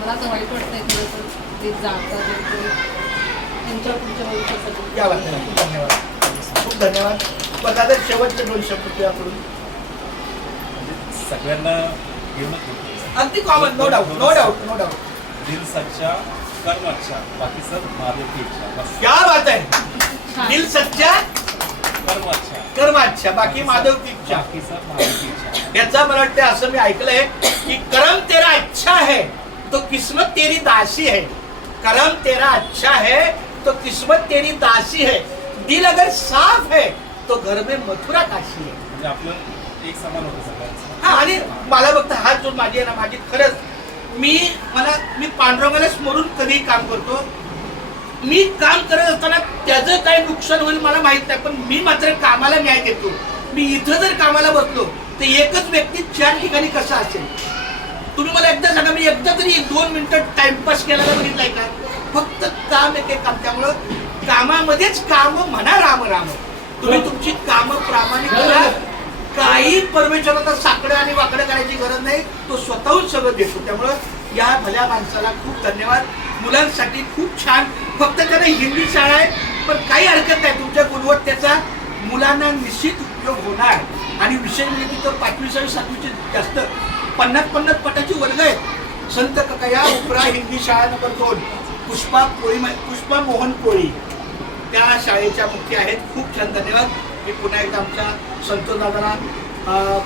मला तर वाईट वाटतंय तर ते जातात ते त्यांच्या पुढच्या भविष्यासाठी. या वाटतं खूप धन्यवाद. खूप धन्यवाद. बरं दादा शेवटचे दोन शब्द तुझ्याकडून म्हणजे सगळ्यांना घेऊनच बोलतो. अगदी common no doubt no doubt no doubt दिल सच्चा कर्म अच्छा. बाकी सब महादेव की इच्छा बस. क्या बात आहे. दिल सच्चा कर्म अच्छा. कर्म अच्छा. बाकी माधव की इच्छा बाकी सब महादेव की इच्छा याचा मला वाटतं असं मी ऐकलंय की करम तेरा अच्छा है किस्मत तेरी दासी है। करम तेरा अच्छा है तो किस्मत तेरी दासी है। दिल अगर साफ है तो घर में मथुरा काशी है। म्हणजे आपलं एक समान होतं सगळ्यांचं हा आणि मला फक्त हा जो माझी आहे ना माझी खरंच. मी मला मी पांडुरंगाला स्मरून कधी काम करतो. मी काम करत असताना त्याचं काय नुकसान होईल मला माहीत नाही पण मी मात्र कामाला न्याय देतो. मी इथं जर कामाला बसलो तर एकच व्यक्ती चार ठिकाणी कसा असेल? तुम्ही मला एकदा सांगा मी एकदा तरी एक दोन मिनिटं टाइमपास केलेला बघितलाय का? फक्त काम एक काम त्यामुळं कामामध्येच काम म्हणा राम राम. तुम्ही तुमची कामं प्रामाणिक करा. काही परमेश्वराचा साकडं आणि वाकडं करायची गरज नाही तो स्वतःहून सगळं देतो. त्यामुळं या भल्या माणसाला खूप धन्यवाद. मुलांसाठी खूप छान. फक्त त्याला हिंदी शाळा आहे पण काही हरकत नाही. तुमच्या गुणवत्तेचा मुलांना निश्चित उपयोग होणार. आणि विषय म्हणजे तिथं पाचवी सहावी सातवीचे जास्त पन्नास पन्नास पटाची वर्ग आहेत. संत ककया उपरा हिंदी शाळा नंबर दोन पुष्पा कोळी पुष्पा मोहन कोळी. त्या शाळेच्या मुख्य आहेत. खूप छान धन्यवाद. मी पुन्हा एकदा आमच्या संतोषदादाला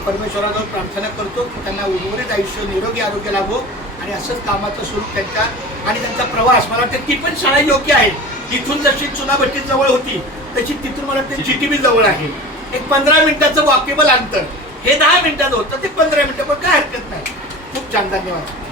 परमेश्वराजवळ प्रार्थना करतो की त्यांना उर्वरित आयुष्य निरोगी आरोग्य लाभो. आणि असंच कामाचं स्वरूप त्यांच्या आणि त्यांचा प्रवास. मला वाटतं ती पण शाळा योग्य आहे. तिथून जशी चुनाभट्टी जवळ होती तशी तिथून मला वाटतं जी टी बी जवळ आहे. एक पंधरा मिनिटाचं वॉकेबल अंतर. हे दहा मिनिटाचं होतं ते पंधरा मिनिटं पण काय हरकत नाही. खूप छान धन्यवाद.